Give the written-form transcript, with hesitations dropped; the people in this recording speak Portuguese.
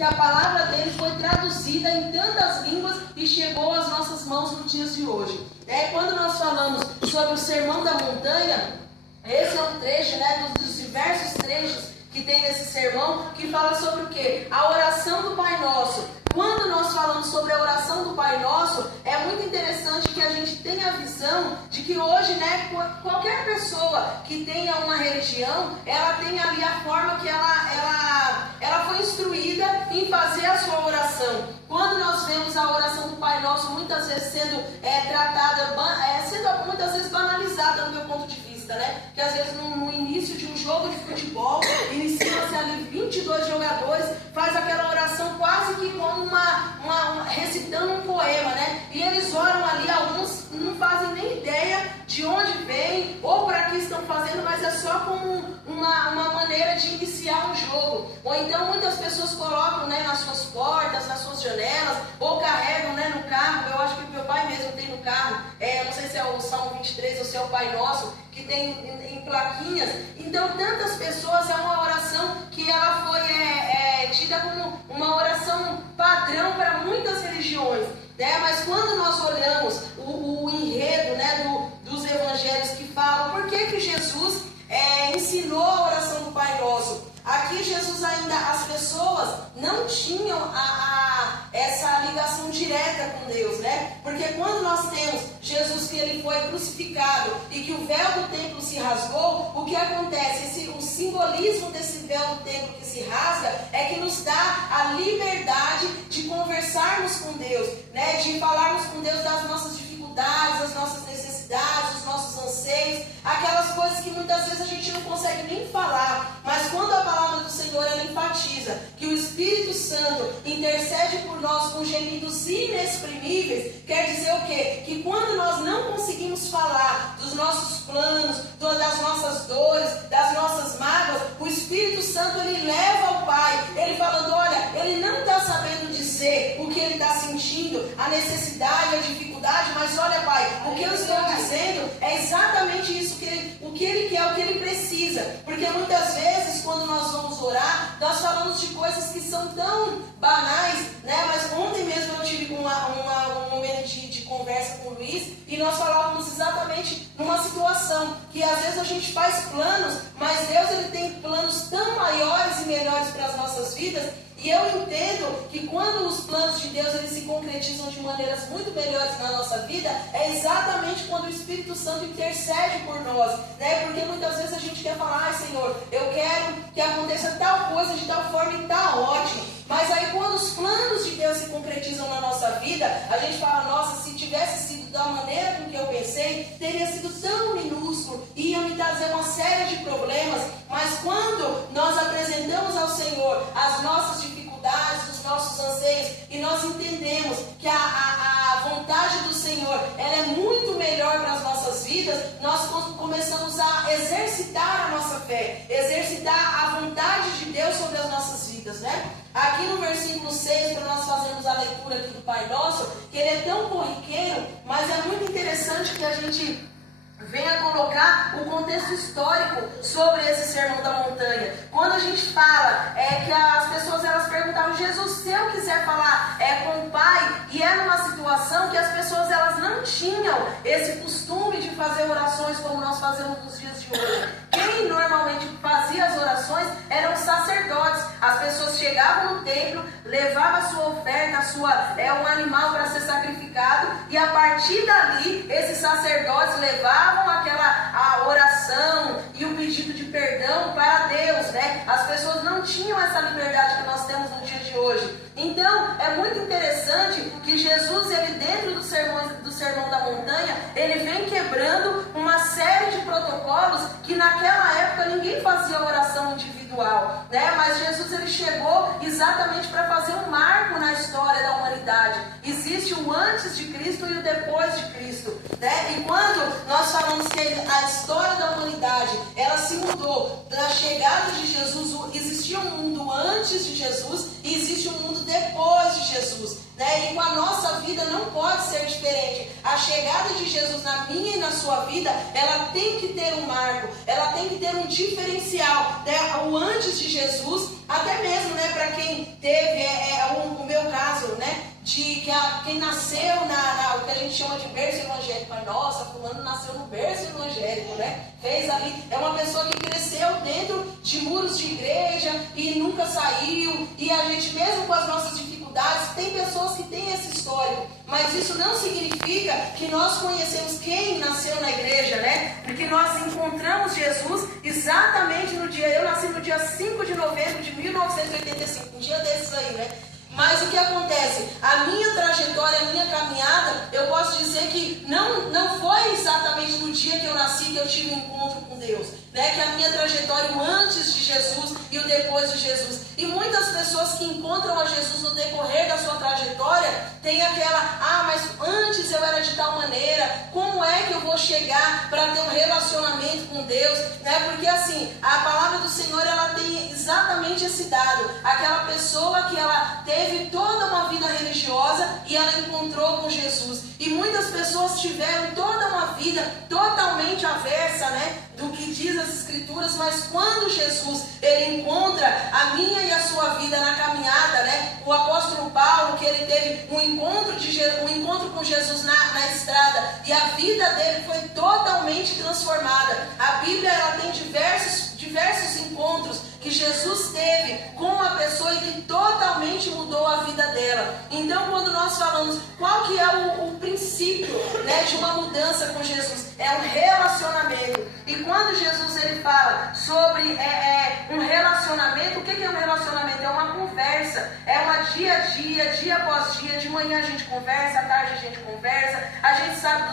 que a palavra dele foi traduzida em tantas línguas e chegou às nossas mãos nos dias de hoje. Quando nós falamos sobre o Sermão da Montanha, esse é um trecho, dos diversos trechos que tem nesse sermão, que fala sobre o quê? A oração do Pai Nosso. Quando nós falamos sobre a oração do Pai Nosso, é muito interessante que a gente tenha a visão de que hoje, qualquer pessoa que tenha uma religião, ela tem ali a forma que ela foi instruída em fazer a sua oração. Quando nós vemos a oração do Pai Nosso muitas vezes sendo tratada, sendo muitas vezes banalizada no meu ponto de vista, que às vezes no início de um jogo de futebol, inicia-se ali 22 jogadores, faz aquela oração quase que como recitando um poema, e eles oram ali, alguns não fazem nem ideia de onde vem ou para que estão fazendo, mas é só como uma maneira de iniciar um jogo. Ou então muitas pessoas colocam nas suas portas, nas suas janelas, ou carregam no carro. Eu acho que meu pai mesmo tem no carro, não sei se é o Salmo 23 ou se é o Pai Nosso, que tem em plaquinhas. Então tantas pessoas, é uma oração que ela foi tida como uma oração padrão para muitas religiões, mas quando nós olhamos o enredo dos evangelhos que falam por que Jesus ensinou a oração do Pai Nosso, aqui Jesus ainda, as pessoas não tinham essa ligação direta com Deus, porque quando nós temos Jesus que ele foi crucificado e que o véu do templo se rasgou, o que acontece? O simbolismo desse véu do templo que se rasga é que nos dá a liberdade de conversarmos com Deus, de falarmos com Deus das nossas dificuldades, das nossas necessidades, dos nossos anseios, aquelas coisas que muitas vezes a gente não consegue nem falar, mas quando a palavra do Senhor ela enfatiza que o Espírito Santo intercede por nós com gemidos inexprimíveis, quer dizer o quê? Que quando nós não conseguimos falar dos nossos planos, das nossas dores, das nossas mágoas, o Espírito Santo ele leva ao Pai, ele falando, olha, ele não está sabendo dizer o que ele está sentindo, a necessidade, a dificuldade, mas olha, Pai, o que eu estou dizendo é exatamente isso, o que ele quer, o que ele precisa, porque muitas vezes quando nós vamos orar, nós falamos de coisas que são tão banais, mas ontem mesmo eu tive um momento de conversa com o Luiz, e nós falávamos exatamente numa situação, que às vezes a gente faz planos, mas Deus ele tem planos tão maiores e melhores para as nossas vidas. E eu entendo que quando os planos de Deus eles se concretizam de maneiras muito melhores na nossa vida, é exatamente quando o Espírito Santo intercede por nós, porque muitas vezes a gente quer falar, Senhor, eu quero que aconteça tal coisa de tal forma e está ótimo, mas aí quando os planos de Deus se concretizam na nossa vida, a gente fala, nossa, se tivesse sido da maneira com que eu pensei, teria sido tão minúsculo, ia me trazer uma série de problemas, mas quando nós apresentamos ao Senhor as nossas dificuldades, os nossos anseios, e nós entendemos que a vontade do Senhor ela é muito melhor para as nossas vidas, nós começamos a exercitar a nossa fé, exercitar a vontade de Deus sobre as nossas vidas, Aqui no versículo 6, para nós fazermos a leitura aqui do Pai Nosso, que ele é tão corriqueiro, mas é muito interessante que a gente venha colocar o contexto histórico sobre esse Sermão da Montanha. Quando a gente fala que as pessoas elas perguntavam, Jesus, se eu quiser falar com o Pai, e é numa situação que as pessoas elas não tinham esse costume de fazer orações como nós fazemos nos dias de hoje. Quem normalmente fazia as orações eram os sacerdotes. As pessoas chegavam no templo, levavam a sua oferta, um animal para ser sacrificado, e a partir dali, esses sacerdotes levavam a oração e o pedido de perdão para Deus, As pessoas não tinham essa liberdade que nós temos no dia de hoje. Então, é muito interessante que Jesus, ele dentro do Sermão da Montanha, ele vem quebrando uma série de protocolos que naquela época ninguém fazia oração individual, Mas Jesus, ele chegou exatamente para fazer um marco na história da humanidade. Existe o antes de Cristo e o depois de Cristo, E quando nós falamos que a história da humanidade, ela se mudou da chegada de Jesus, existia um mundo antes de Jesus e existe um mundo depois de Jesus, E com a nossa vida não pode ser diferente. A chegada de Jesus na minha e na sua vida, ela tem que ter um marco, ela tem que ter um diferencial, O antes de Jesus, até mesmo, para quem teve quem nasceu o que a gente chama de berço evangélico. Mas nossa, fulano nasceu no berço evangélico, né? Fez ali, é uma pessoa que cresceu dentro de muros de igreja e nunca saiu. E a gente, mesmo com as nossas dificuldades, tem pessoas que têm esse histórico. Mas isso não significa que nós conhecemos quem nasceu na igreja, né? Porque nós encontramos Jesus exatamente no dia. Eu nasci no dia 5 de novembro de 1985, um dia desses aí, né? Mas o que acontece? A minha trajetória, a minha caminhada, eu posso dizer que não foi exatamente no dia que eu nasci que eu tive um encontro com Deus, né? Que a minha trajetória, o antes de Jesus e o depois de Jesus. E muitas pessoas que encontram a Jesus no decorrer da sua trajetória, tem aquela, mas antes eu era de tal maneira, como é que eu vou chegar para ter um relacionamento com Deus, né? Porque assim, a palavra do Senhor, ela tem exatamente esse dado, aquela pessoa que ela teve toda uma vida religiosa e ela encontrou com Jesus. E muitas pessoas tiveram toda uma vida totalmente aversa, né, do que diz as Escrituras, mas quando Jesus, ele encontra a minha e a sua vida na caminhada, né, o apóstolo Paulo, que ele teve um encontro com Jesus na estrada, e a vida dele foi totalmente transformada. A Bíblia, ela tem diversos encontros que Jesus teve com uma pessoa e que totalmente mudou a vida dela. Então, quando nós falamos qual que é o princípio, né, de uma mudança com Jesus, é um relacionamento. E quando Jesus, ele fala sobre um relacionamento, o que é um relacionamento? É uma conversa, é uma dia a dia após dia. De manhã a gente conversa, à tarde a gente conversa, a gente sabe